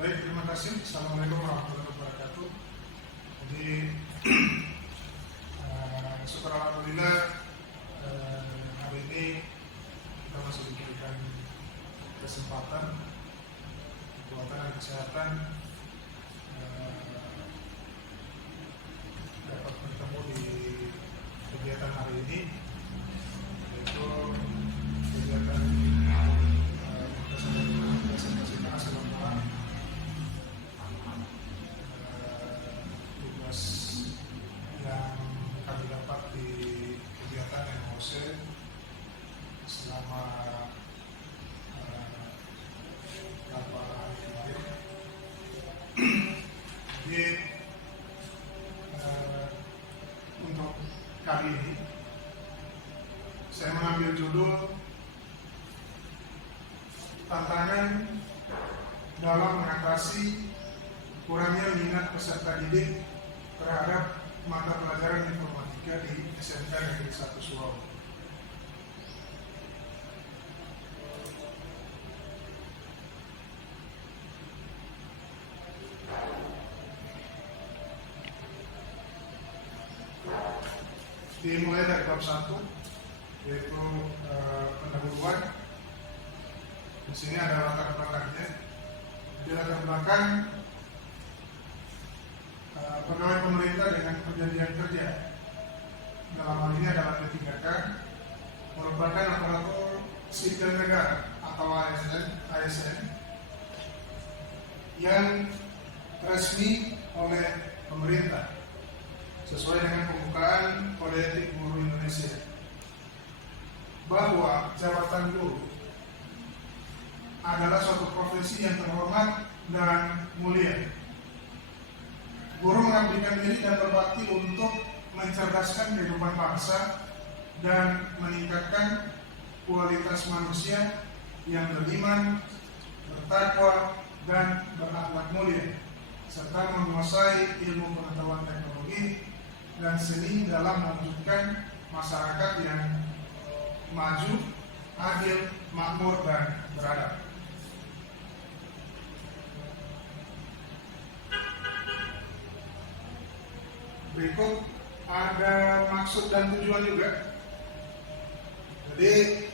Baik, terima kasih. Assalamualaikum warahmatullahi wabarakatuh. Jadi, syukur alhamdulillah hari ini kita masih diberikan kesempatan kekuatan kesehatan dapat bertemu di kegiatan hari ini, yaitu kegiatan presentasikan hasil laporan tugas yang kami dapat di kegiatan MOC selama beberapa hari kemarin. Jadi untuk kali ini saya mengambil judul tantangan dalam mengatasi kurangnya minat peserta didik terhadap mata pelajaran informatika di SMK Negeri 1 Surau. Dimulai dari bab 1, yaitu pendahuluan. Di sini ada latar belakangnya. Di latar belakang pegawai pemerintah dengan perjanjian kerja, dalam hal ini adalah P3K, merupakan aparatur sipil negara atau ASN yang resmi oleh pemerintah sesuai dengan pembukaan Kode Etik Guru Indonesia, bahwa jabatan guru adalah suatu profesi yang terhormat dan mulia. Guru mengabdikan diri dan berbakti untuk mencerdaskan kehidupan bangsa dan meningkatkan kualitas manusia yang beriman, bertakwa, dan berakhlak mulia, serta menguasai ilmu pengetahuan teknologi dan seni dalam mewujudkan masyarakat yang maju, adil, makmur, dan beradab. Berikut ada maksud dan tujuan juga. Jadi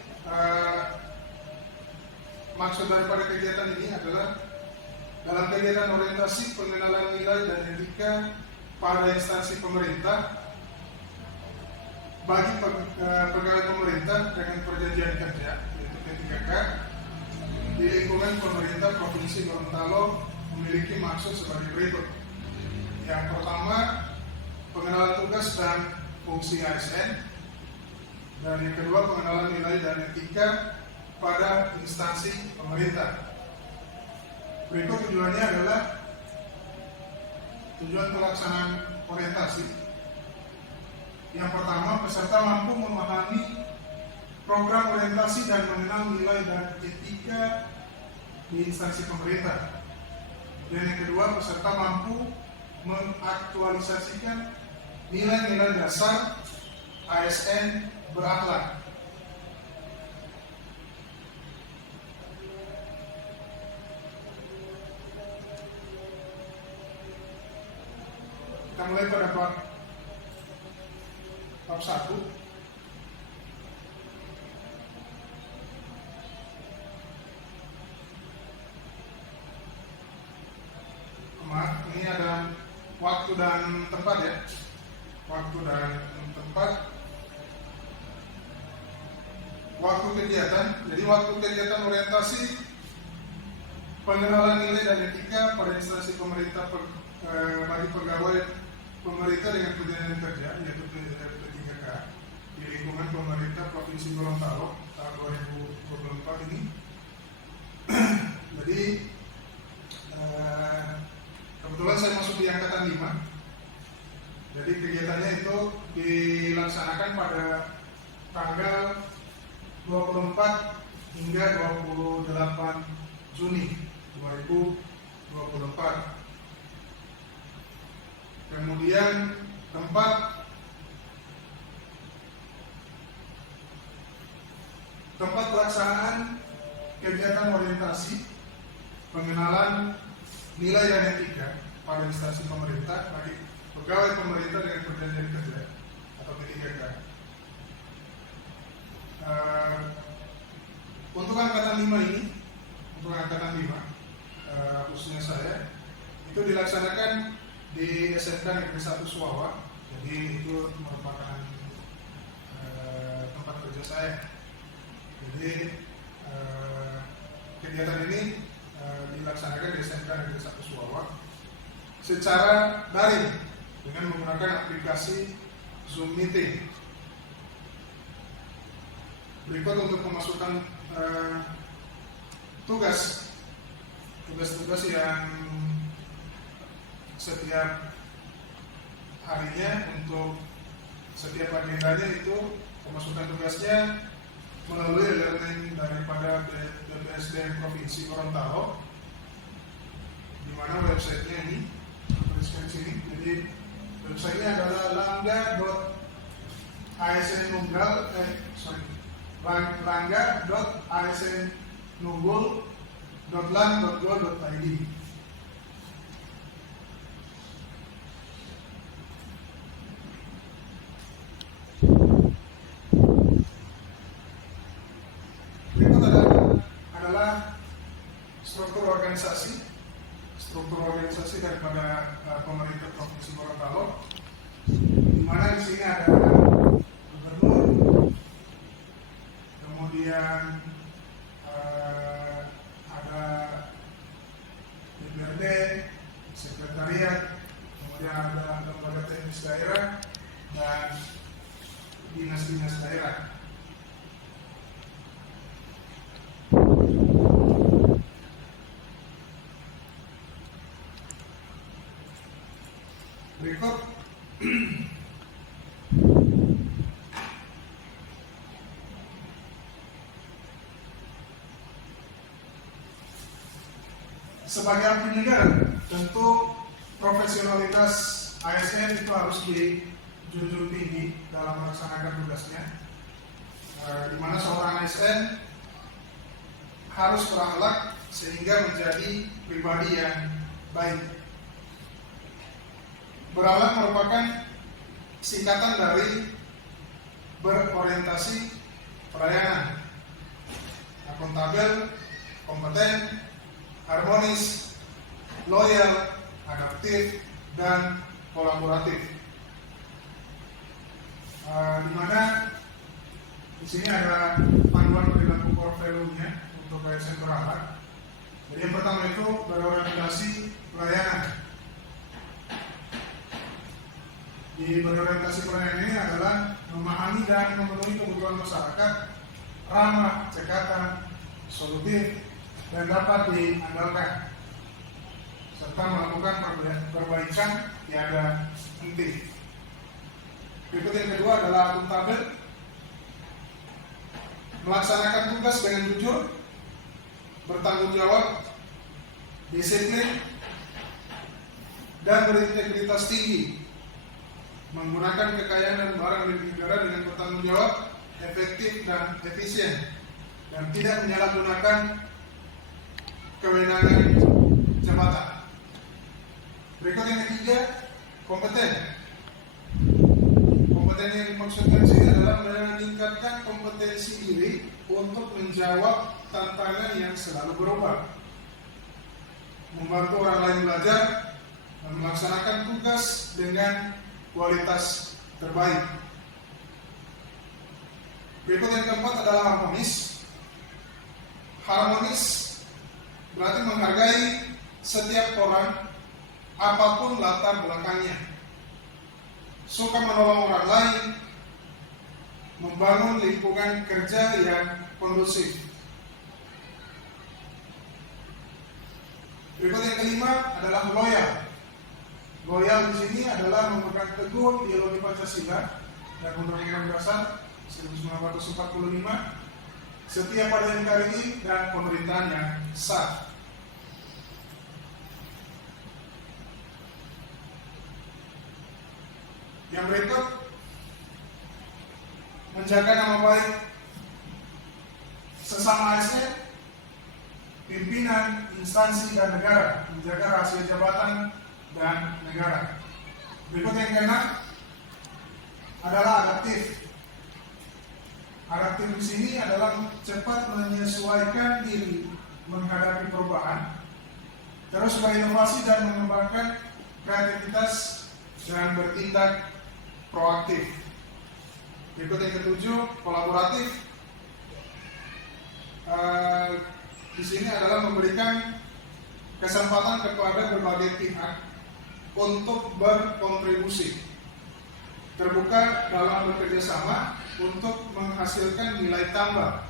maksud daripada kegiatan ini adalah dalam kegiatan orientasi pengenalan nilai dan etika pada instansi pemerintah bagi pegawai pemerintah dengan perjanjian kerja, yaitu P3K, di lingkungan pemerintah Provinsi Gorontalo memiliki maksud sebagai berikut. Yang pertama, pengenalan tugas dan fungsi ASN, dan yang kedua, pengenalan nilai dan etika pada instansi pemerintah. Berikut tujuannya adalah tujuan pelaksanaan orientasi. Yang pertama, peserta mampu memahami program orientasi dan mengenal nilai dan etika di instansi pemerintah. Dan yang kedua, peserta mampu mengaktualisasikan nilai-nilai dasar ASN berakhlak. Kita mulai pada bab 1. Maaf, ini ada waktu dan tempat ya. Waktu dan tempat. Waktu kegiatan. Jadi waktu kegiatan orientasi pengenalan nilai dan etika pada instansi pemerintah bagi pegawai pemerintah dengan perjanjian kerja, yaitu P3K, di lingkungan pemerintah Provinsi Gorontalo tahun 2024 ini. Jadi kebetulan saya masuk di angkatan 5. Jadi kegiatannya itu dilaksanakan pada tanggal 24 hingga 28 Juni 2024. Kemudian tempat pelaksanaan kegiatan orientasi pengenalan nilai dan etika pada instansi pemerintah bagi pegawai pemerintah dengan perjanjian kerja atau P3K. Untuk angkatan 5 ini, untuk angkatan 5 khususnya saya, itu dilaksanakan di SMK Negeri 1 Suwawa. Jadi itu merupakan tempat kerja saya. Jadi kegiatan ini dilaksanakan di SMK Negeri 1 Suwawa secara daring dengan menggunakan aplikasi Zoom Meeting. Berikut untuk pemasukan tugas-tugas yang setiap harinya untuk setiap agendanya itu pemasukan tugasnya melalui e-learning daripada BPSDM Provinsi Gorontalo, di mana websitenya ini tuliskan di sini. Jadi websitenya adalah langga.asnnunggul.lan.go.id. Berikut adalah struktur organisasi daripada pemerintah Provinsi Gorontalo, di mana di sini ada gubernur, kemudian ada DPRD, sekretariat, kemudian ada lembaga teknis daerah dan dinas-dinas daerah. Berikut sebagai abdi negara, tentu profesionalitas ASN itu harus dijunjung tinggi dalam melaksanakan tugasnya, di mana seorang ASN harus berakhlak sehingga menjadi pribadi yang baik. Berakhlak merupakan singkatan dari berorientasi pelayanan, akuntabel, kompeten, harmonis, loyal, adaptif, dan kolaboratif. Di mana di sini ada panduan perilaku core value-nya untuk ASN berakhlak. Jadi yang pertama itu berorientasi pelayanan. Di berorientasi pelayanan ini adalah memahami dan memenuhi kebutuhan masyarakat, ramah, cekatan, solutif, dan dapat diandalkan, serta melakukan perbaikan tiada henti. Berikut yang kedua adalah akuntabel, melaksanakan tugas dengan jujur, bertanggung jawab, disiplin, dan berintegritas tinggi, menggunakan kekayaan dan barang milik negara dengan bertanggung jawab, efektif dan efisien, dan tidak menyalahgunakan kewenangan jabatan. Berikut yang ketiga, kompeten. Kompeten yang dimaksudkan di sini adalah meningkatkan kompetensi diri untuk menjawab tantangan yang selalu berubah, membantu orang lain belajar, dan melaksanakan tugas dengan kualitas terbaik. Berikut yang keempat adalah harmonis. Harmonis berarti menghargai setiap orang apapun latar belakangnya, suka menolong orang lain, membangun lingkungan kerja yang kondusif. Berikut yang kelima adalah loyal. Loyal di sini adalah memegang teguh ideologi Pancasila dan Undang-Undang Dasar 1945, setia pada NKRI dan pemerintahan yang sah. Yang berikut, menjaga menjaga nama baik sesama ASN pimpinan instansi dan negara, menjaga rahasia jabatan dan negara. Berikut yang keenam adalah adaptif. Adaptif di sini adalah cepat menyesuaikan diri menghadapi perubahan, terus berinovasi dan mengembangkan kreativitas dan bertindak proaktif. Berikut yang ketujuh, kolaboratif. Di sini adalah memberikan kesempatan kepada berbagai pihak untuk berkontribusi, terbuka dalam bekerja sama untuk menghasilkan nilai tambah,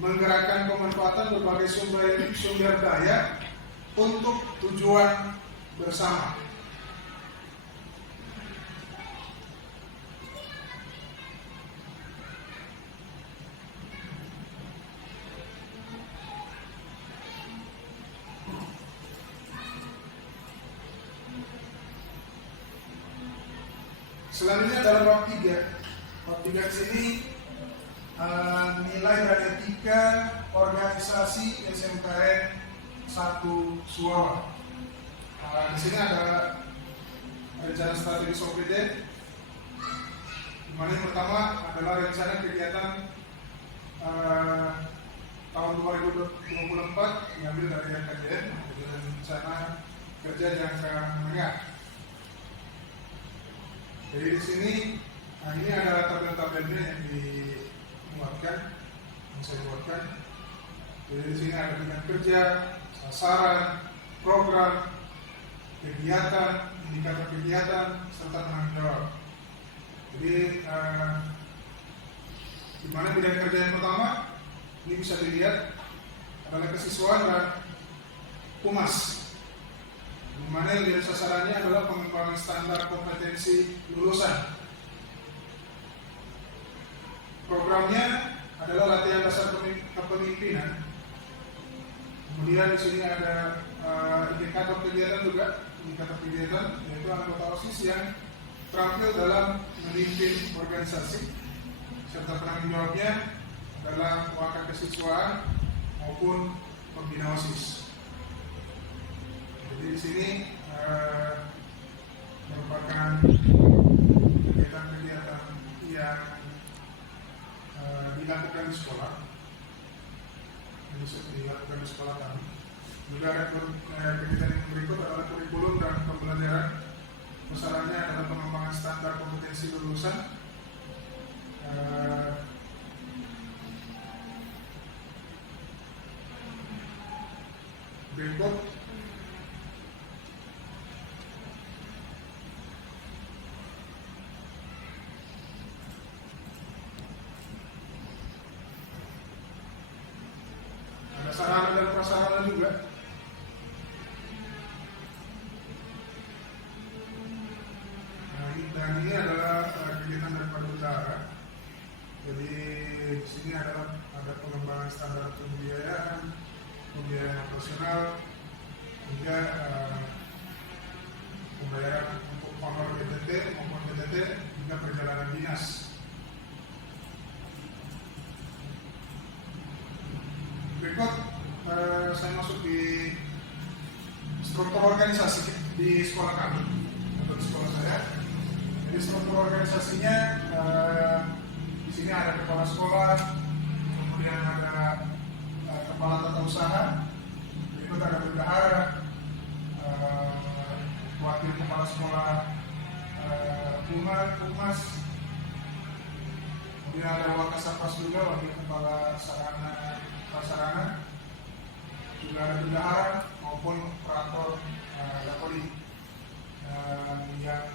menggerakkan pemanfaatan berbagai sumber daya untuk tujuan bersama. Selanjutnya dalam bab 3. Bab 3 di sini nilai dan etika organisasi SMKN 1 Suara. Di sini ada rencana strategis OPD. Yang pertama adalah rencana kegiatan tahun 2024 diambil dari RKJN, rencana kerja jangka menengah. Jadi di sini ini adalah tabel-tabelnya yang dimuatkan, yang saya buatkan. Jadi di sini ada bidang kerja, sasaran, program, kegiatan, indikator kegiatan, serta tanggung jawab. Jadi di mana bidang kerja yang pertama ini bisa dilihat adalah kesiswaan dan humas. Di mana yang sasarannya adalah pengembangan standar kompetensi lulusan. Programnya adalah latihan dasar kepemimpinan. Kemudian di sini ada indikator kegiatan juga, indikator kegiatan yaitu anggota OSIS yang terampil dalam memimpin organisasi, serta penanggung jawabnya adalah wakil kesiswaan maupun pembina OSIS. Jadi di sini merupakan kegiatan-kegiatan yang dilakukan di sekolah, dilakukan di sekolah kami. Juga ada kegiatan yang berikut adalah kurikulum dan pembelajaran. Sasarannya adalah pengembangan standar kompetensi lulusan. Berikut ada sarana dan prasarana juga. Dan ini adalah kegiatan daripada bendahara. Jadi di sini adalah ada pengembangan standar pembiayaan operasional, hingga pembayaran untuk honor PTT maupun PTT, hingga perjalanan dinas. Berikut saya masuk di struktur organisasi di sekolah kami, atau di sekolah saya. Jadi struktur organisasinya di sini ada kepala sekolah, kemudian ada kepala tata usaha, berikut ada bendahara, wakil kepala sekolah, humas, kemudian ada wakasarpas juga, wakil kepala sarana, juga ada bendahara maupun operator lapori yang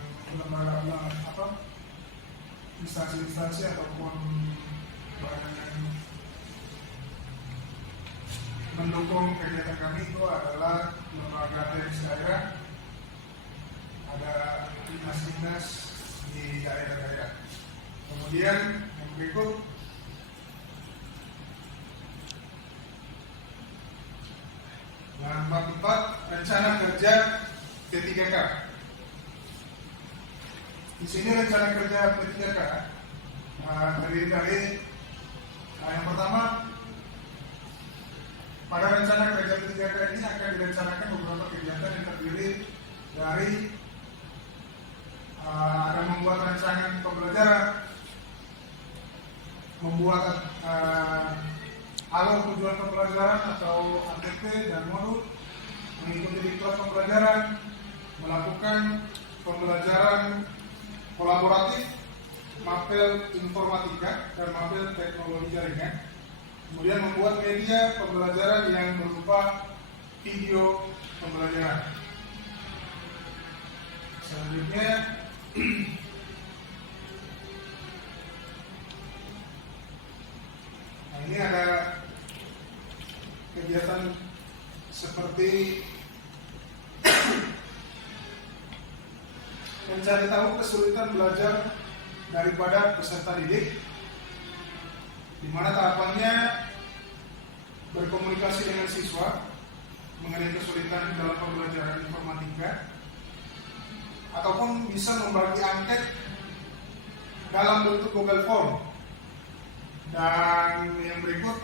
instansi-instansi ataupun yang mendukung kegiatan kami itu adalah lembaga teknis daerah, ada dinas-dinas di daerah-daerah. Kemudian yang berikut bab 4, rencana kerja P3K. Di sini rencana kerja P3K terdiri dari yang pertama pada rencana kerja P3K ini akan direncanakan beberapa kegiatan yang terdiri dari ada membuat rancangan pembelajaran, membuat alur tujuan pembelajaran atau ATP dan modul, mengikuti diklat pembelajaran, melakukan pembelajaran kolaboratif, mapel informatika dan mapel teknologi jaringan, kemudian membuat media pembelajaran yang berupa video pembelajaran. Selanjutnya nah, ini ada kegiatan seperti mencari tahu kesulitan belajar daripada peserta didik, di mana tahapannya berkomunikasi dengan siswa mengenai kesulitan dalam pembelajaran informatika, ataupun bisa membagi angket dalam bentuk Google Form. Dan yang berikut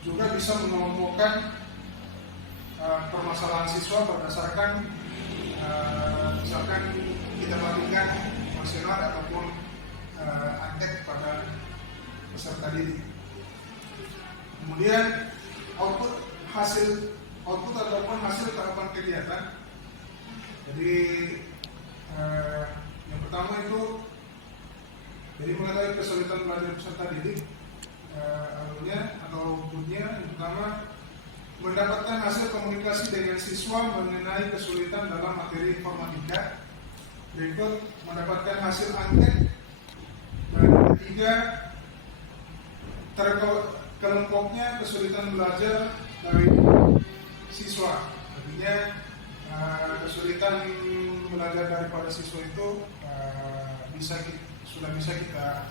juga bisa mengelompokkan permasalahan siswa berdasarkan misalkan kita bagikan kuesioner ataupun angket pada peserta didik. Kemudian output ataupun hasil tahapan kegiatan. Jadi yang pertama itu jadi mengetahui kesulitan belajar peserta didik, alurnya atau outputnya. Yang pertama, mendapatkan hasil komunikasi dengan siswa mengenai kesulitan dalam materi informatika. Berikut, mendapatkan hasil angket. Dan yang ketiga, terkelompoknya kesulitan belajar dari siswa. Artinya kesulitan belajar daripada siswa itu sudah bisa kita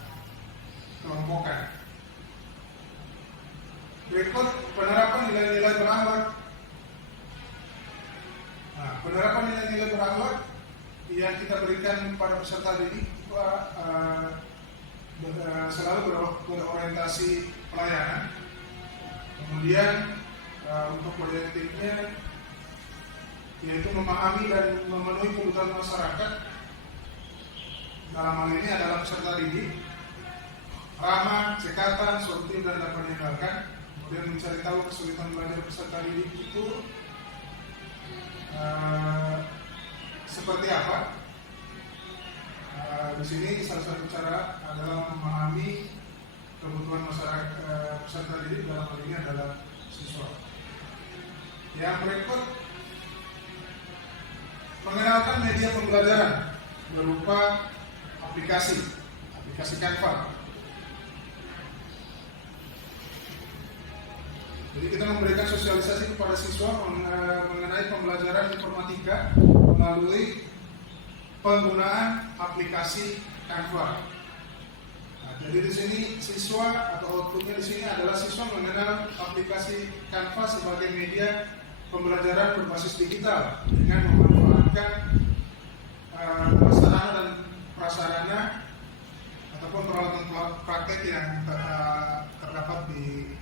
kelompokkan. Berikut penerapan nilai-nilai berakhlak. Nah, penerapan nilai-nilai berakhlak yang kita berikan pada peserta didik selalu berorientasi pelayanan. Kemudian untuk objektifnya yaitu memahami dan memenuhi kebutuhan masyarakat. Dalam hal ini adalah peserta didik, ramah, cekatan, sortir dan dapat diandalkan. Kemudian mencari tahu kesulitan belajar peserta didik itu seperti apa. Di sini salah satu cara adalah memahami kebutuhan masyarakat peserta didik, dalam hal ini adalah siswa. Yang berikut, mengenalkan media pembelajaran berupa aplikasi Canva. Jadi kita memberikan sosialisasi kepada siswa mengenai pembelajaran informatika melalui penggunaan aplikasi Canva. Nah, jadi di sini siswa atau outputnya di sini adalah siswa mengenal aplikasi Canva sebagai media pembelajaran berbasis digital dengan memanfaatkan sarana dan prasarana ataupun peralatan praktek yang terdapat di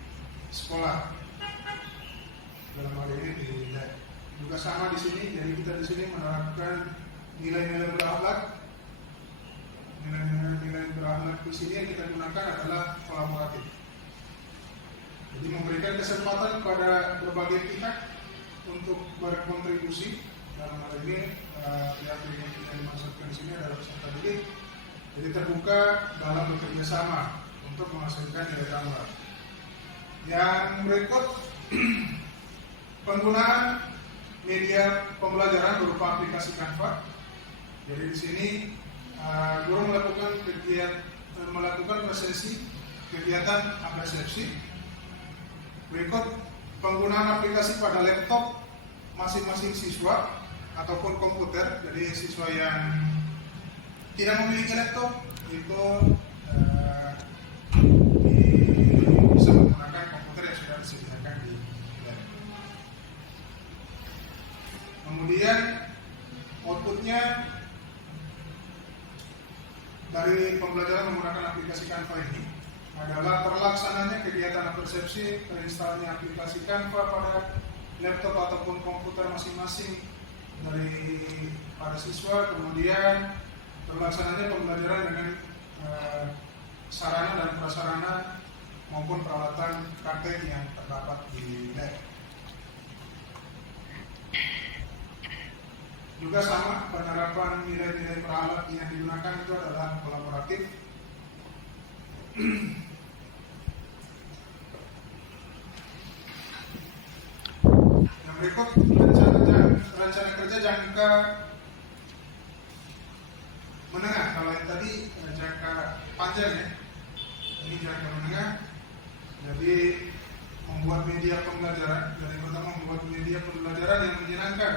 sekolah. Dalam hal ini juga sama di sini. Jadi kita di sini menerapkan nilai-nilai berakhlak. Nilai-nilai berakhlak di sini yang kita gunakan adalah kolaboratif. Jadi memberikan kesempatan kepada berbagai pihak untuk berkontribusi. Dalam hal ini pihak yang kita dimaksudkan di sini adalah peserta didik. Jadi terbuka dalam bekerja sama untuk menghasilkan nilai tambah. Yang berikut, penggunaan media pembelajaran berupa aplikasi Canva. Jadi di sini guru melakukan presentasi kegiatan apresiasi. Berikut, penggunaan aplikasi pada laptop masing-masing siswa ataupun komputer. Jadi siswa yang tidak memiliki laptop itu bisa menggunakan komputer yang sudah disediakan di lab. Kemudian outputnya dari pembelajaran menggunakan aplikasi Canva ini adalah terlaksananya kegiatan apresiasi resepsi terinstallnya aplikasi Canva pada laptop ataupun komputer masing-masing dari para siswa, kemudian terlaksananya pembelajaran dengan sarana dan prasarana maupun peralatan praktek yang terdapat di lab. Juga sama, penerapan nilai-nilai peralat yang digunakan itu adalah kolaboratif. Yang berikut rencana kerja jangka menengah. Kalau yang tadi jangka panjang ya, ini jangka menengah. Jadi membuat media pembelajaran, dan yang pertama membuat media pembelajaran yang menyenangkan.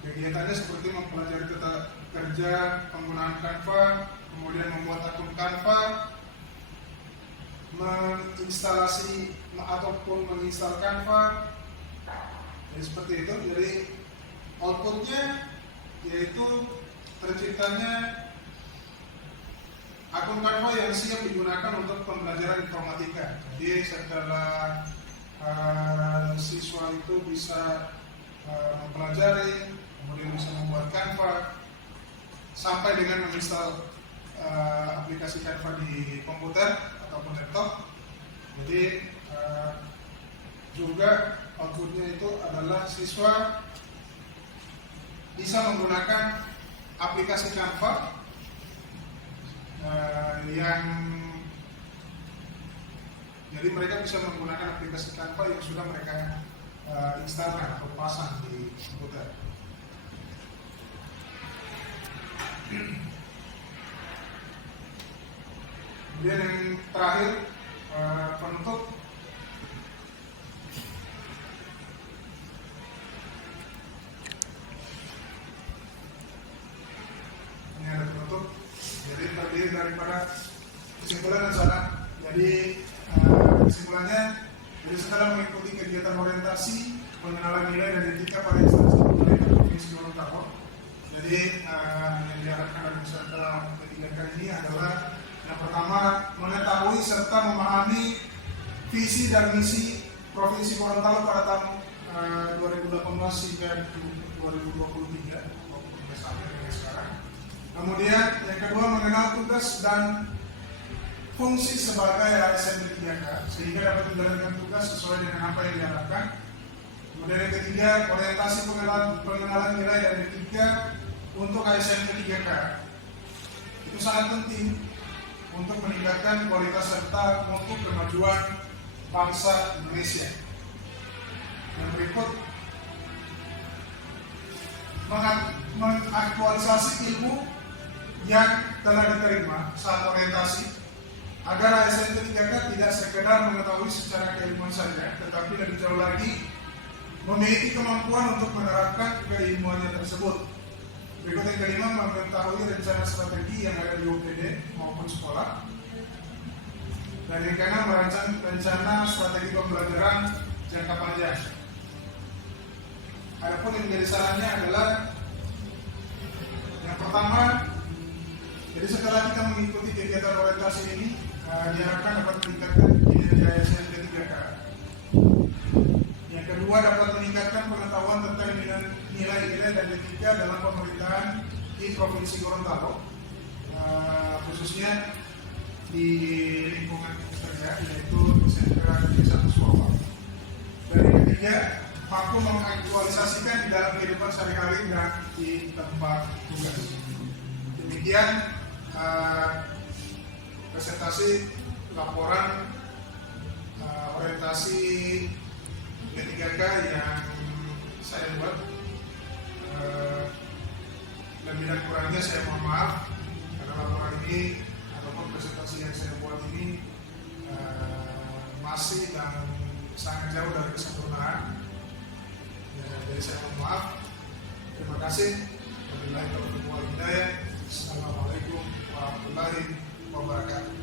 Kegiatannya seperti mempelajari tata kerja penggunaan Canva, kemudian membuat akun Canva, menginstalasi ataupun menginstal Canva, jadi seperti itu. Jadi outputnya yaitu terciptanya akun Canva yang siap digunakan untuk pembelajaran informatika. Jadi setelah siswa itu bisa mempelajari, kemudian bisa membuat Canva, sampai dengan menginstal aplikasi Canva di komputer ataupun laptop. Jadi juga outputnya itu adalah siswa bisa menggunakan aplikasi Canva yang jadi mereka bisa menggunakan aplikasi Canva yang sudah mereka instalkan atau pasang di komputer. Kemudian yang terakhir, penutup. Ini ada penutup. Jadi terdiri daripada kesimpulan dan saran. Jadi kesimpulannya, jadi setelah mengikuti kegiatan orientasi pengenalan nilai dan etika pada instansi pemerintah Provinsi Gorontalo, jadi yang diharapkan dari peserta ketiga kali ini adalah yang pertama, mengetahui serta memahami visi dan misi Provinsi Gorontalo pada tahun 2018 hingga 2023 sampai dengan sekarang. Kemudian yang kedua, mengenal tugas dan fungsi sebagai ASN P3K sehingga dapat menjalankan tugas sesuai dengan apa yang diharapkan. Kemudian yang ketiga, orientasi pengenalan nilai dan etika untuk ASN P3K. Itu sangat penting untuk meningkatkan kualitas serta untuk kemajuan bangsa Indonesia. Yang berikut, mengaktualisasi ilmu yang telah diterima saat orientasi agar ASN P3K tidak sekedar mengetahui secara keilmuan saja, tetapi lebih jauh lagi memiliki kemampuan untuk menerapkan keilmuannya tersebut. Berikut yang kelima, mengetahui rencana strategi yang ada di OPD maupun sekolah. Dan yang keenam, merancang rencana strategi pembelajaran jangka panjang. Adapun yang menjadi sarannya adalah yang pertama, jadi setelah kita mengikuti kegiatan orientasi ini, diharapkan dapat meningkatkan kinerja ASN P3K. Yang kedua, dapat meningkatkan pengetahuan tentang nilai-nilai dan etika dalam pemerintahan di Provinsi Gorontalo, khususnya di lingkungan kerja, yaitu sentra desa Suawa. Dan yang ketiga, mampu mengaktualisasikan di dalam kehidupan sehari-hari dan di tempat tugas. Demikian presentasi laporan orientasi P3K yang saya buat. Lebih dan kurangnya saya mohon maaf karena laporan ini ataupun presentasi yang saya buat ini masih dan sangat jauh dari kesempurnaan. Jadi saya mohon maaf. Terima kasih. Wabillahi taufiq wal hidayah. Assalamualaikum warahmatullahi wabarakatuh.